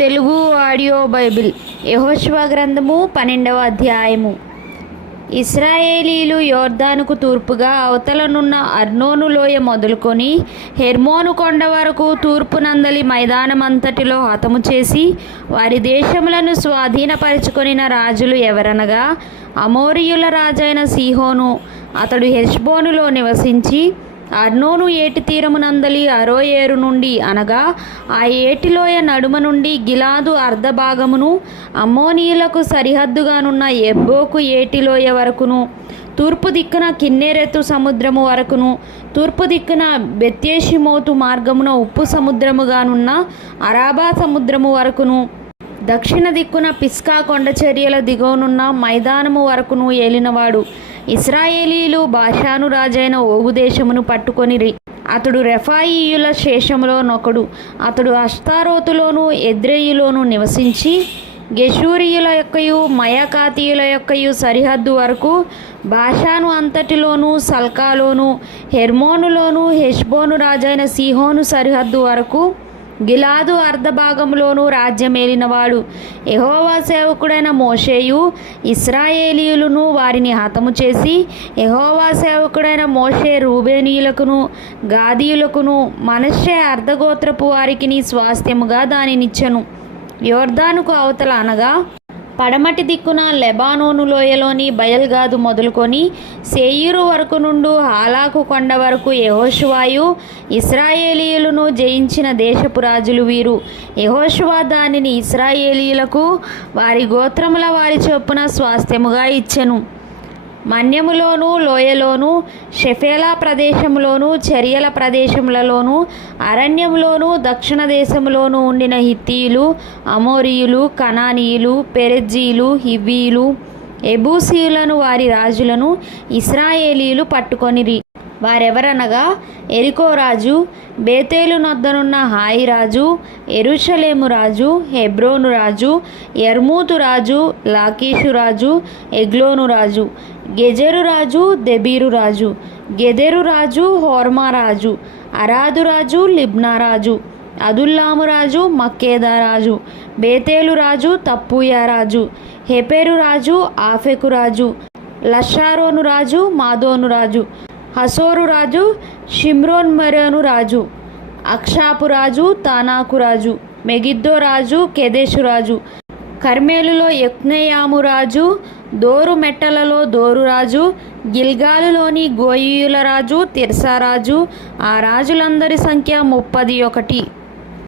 Telugu audio Bible యెహోషువ గ్రంథము 12వ అధ్యాయము. ఇశ్రాయేలీలు యోర్దానుకు తూర్పుగా అవతలనున్న అర్నోను లోయ మొదలుకొని హెర్మోను కొండ వరకు తూర్పునందలి మైదానమంతటిలో హతము చేసి వారి దేశములను స్వాధీనపరుచుకొనిన రాజులు ఎవరనగా అమోరీయుల రాజైన సీహోను. అతడు హెష్బోనులో నివసించి అర్నోను ఏటి తీరమునందలి అరోయేరు నుండి అనగా ఆ ఏటిలోయ నడుమ నుండి గిలాదు అర్ధభాగమును, అమ్మోనీయులకు సరిహద్దుగానున్న ఎబ్బోకు ఏటిలోయ వరకును, తూర్పు దిక్కున కిన్నెరెతు సముద్రము వరకును, తూర్పు దిక్కున బెత్యేషిమోతు మార్గమున ఉప్పు సముద్రముగానున్న అరాబా సముద్రము వరకును, దక్షిణ దిక్కున పిస్కా కొండ చర్యల దిగువనున్న మైదానము వరకును ఏలినవాడు. ఇశ్రాయేలీలు బాషాను రాజైన ఓగు దేశమును పట్టుకొనిరి. అతడు రెఫాయీయుల శేషములో నొకడు. అతడు అష్తారోతులోను ఎద్రెయిలోను నివసించి గెషూరీయుల యొక్కయు మయకాతీయుల యొక్కయు సరిహద్దు వరకు బాషాను అంతటిలోను సల్కాలోను హెర్మోనులోను హెష్బోను రాజైన సీహోను సరిహద్దు వరకు గిలాదు అర్ధభాగంలోనూ రాజ్యమేలినవాడు. యెహోవా సేవకుడైన మోషేయు ఇశ్రాయేలీయులను వారిని హతము చేసి యెహోవా సేవకుడైన మోషే రూబేనీయులకును గాదీయులకును మనష్షే అర్ధగోత్రపు వారికిని స్వాస్థ్యముగా దానినిచ్చెను. యోర్దానుకు అవతల అనగా పడమటి దిక్కున లెబానోను లోయలోని బయల్గాదు మొదలుకొని సేయీరు వరకు నుండు హాలాకు కొండ వరకు యెహోషువాయు ఇశ్రాయేలీయులను జయించిన దేశపు రాజులు వీరు. యెహోషువ దానిని ఇశ్రాయేలీయులకు వారి గోత్రముల వారి చొప్పున స్వాస్థ్యముగా ఇచ్చెను. మన్యములోను లోయలోను షెఫేలా ప్రదేశంలోను చర్యల ప్రదేశములలోను అరణ్యములోను దక్షిణ దేశములోను ఉండిన హిత్తీయులు, అమోరీయులు, కనానీయులు, పెరెజ్జీలు, హివ్వీయులు, ఎబూసీయులను వారి రాజులను ఇశ్రాయేలీయులు పట్టుకొనిరి. వారెవరనగా ఎరికో రాజు, బేతేలు నొద్దనున్న హాయి రాజు, యెరూషలేము రాజు, హెబ్రోను రాజు, యర్మూతు రాజు, లాకీషు రాజు, ఎగ్లోను రాజు, గెజెరు రాజు, దెబీరు రాజు, గెదెరు రాజు, హోర్మా రాజు, అరాదు రాజు, లిబ్నా రాజు, అదుల్లాము రాజు, మక్కేదా రాజు, బేతేలు రాజు, తప్పూయా రాజు, హెపెరు రాజు, ఆఫెకు రాజు, లషారోను రాజు, మాదోను రాజు, హసోరు రాజు, షిమ్రోన్మెరోను రాజు, అక్షాపు రాజు, తానాకు రాజు, మెగిద్దో రాజు, కెదెషు రాజు, కర్మేలులో యొక్నెయాము రాజు, దోరు మెట్టలలో దోరు రాజు, గిల్గాలులోని గోయీయుల రాజు, తిర్సా రాజు. ఆ రాజులందరి సంఖ్య 31.